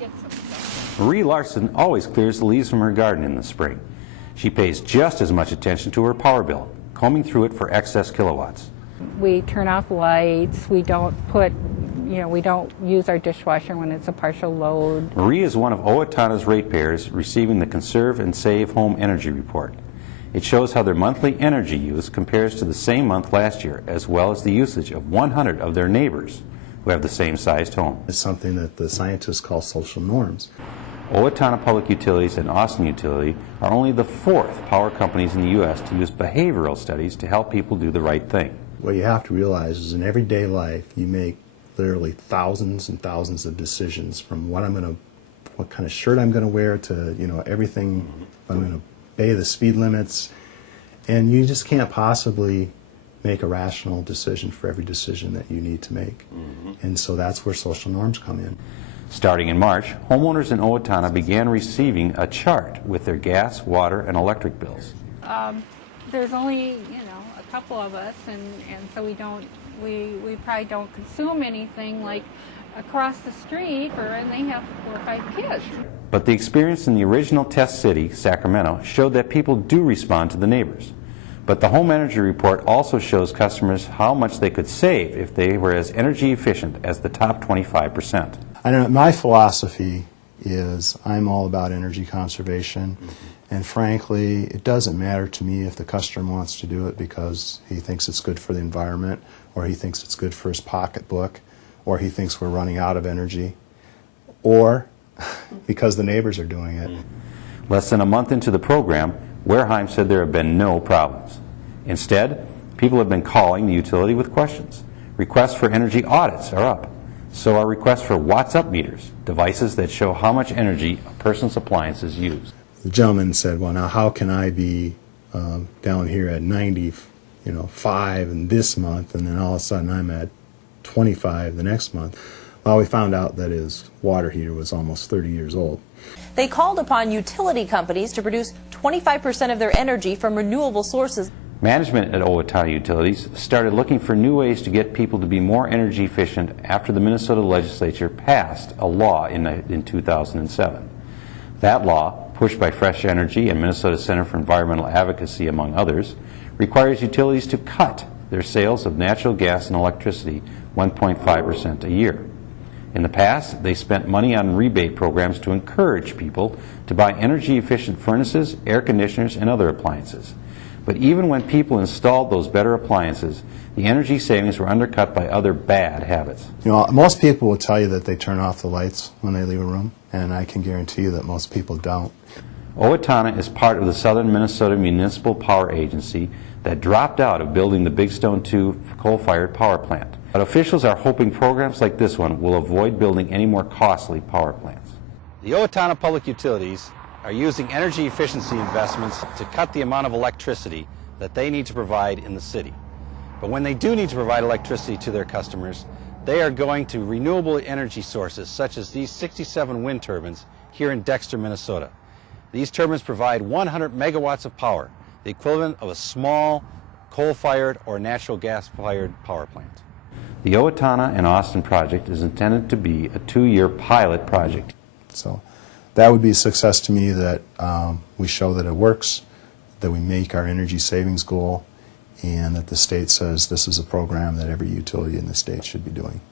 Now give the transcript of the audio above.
get some stuff. Marie Larson always clears the leaves from her garden in the spring. She pays just as much attention to her power bill, combing through it for excess kilowatts. We turn off lights, we don't put, we don't use our dishwasher when it's a partial load. Marie is one of Owatonna's ratepayers receiving the Conserve and Save Home Energy Report. It shows how their monthly energy use compares to the same month last year, as well as the usage of 100 of their neighbors who have the same sized home. It's something that the scientists call social norms. Owatonna Public Utilities and Austin Utility are only the 4th power companies in the U.S. to use behavioral studies to help people do the right thing. What you have to realize is in everyday life you make literally thousands and thousands of decisions, from what kind of shirt I'm going to wear to everything. If I'm going to obey the speed limits, and you just can't possibly make a rational decision for every decision that you need to make. And so that's where social norms come in. Starting in March, homeowners in Owatonna began receiving a chart with their gas, water, and electric bills. There's only, a couple of us, and so we probably don't consume anything like across the street, and they have 4 or 5 kids. But the experience in the original test city, Sacramento, showed that people do respond to the neighbors. But the Home Energy Report also shows customers how much they could save if they were as energy efficient as the top 25%. I know my philosophy is I'm all about energy conservation, and frankly, it doesn't matter to me if the customer wants to do it because he thinks it's good for the environment, or he thinks it's good for his pocketbook, or he thinks we're running out of energy, or because the neighbors are doing it. Less than a month into the program, Wareheim said there have been no problems. Instead, people have been calling the utility with questions. Requests for energy audits are up. So are requests for Watts Up meters, devices that show how much energy a person's appliances use. The gentleman said, well, now how can I be down here at 95 in this month, and then all of a sudden I'm at 25 the next month? Well, we found out that his water heater was almost 30 years old. They called upon utility companies to produce 25% of their energy from renewable sources. Management at Owatonna Utilities started looking for new ways to get people to be more energy efficient after the Minnesota legislature passed a law in 2007. That law, pushed by Fresh Energy and Minnesota Center for Environmental Advocacy, among others, requires utilities to cut their sales of natural gas and electricity 1.5% a year. In the past, they spent money on rebate programs to encourage people to buy energy-efficient furnaces, air conditioners, and other appliances. But even when people installed those better appliances, the energy savings were undercut by other bad habits. Most people will tell you that they turn off the lights when they leave a room, and I can guarantee you that most people don't. Owatonna is part of the Southern Minnesota Municipal Power Agency that dropped out of building the Big Stone 2 coal-fired power plant. But officials are hoping programs like this one will avoid building any more costly power plants. The Owatonna Public Utilities are using energy efficiency investments to cut the amount of electricity that they need to provide in the city. But when they do need to provide electricity to their customers, they are going to renewable energy sources such as these 67 wind turbines here in Dexter, Minnesota. These turbines provide 100 megawatts of power, the equivalent of a small coal-fired or natural gas-fired power plant. The Owatonna and Austin project is intended to be a 2-year pilot project. So that would be a success to me, that we show that it works, that we make our energy savings goal, and that the state says this is a program that every utility in the state should be doing.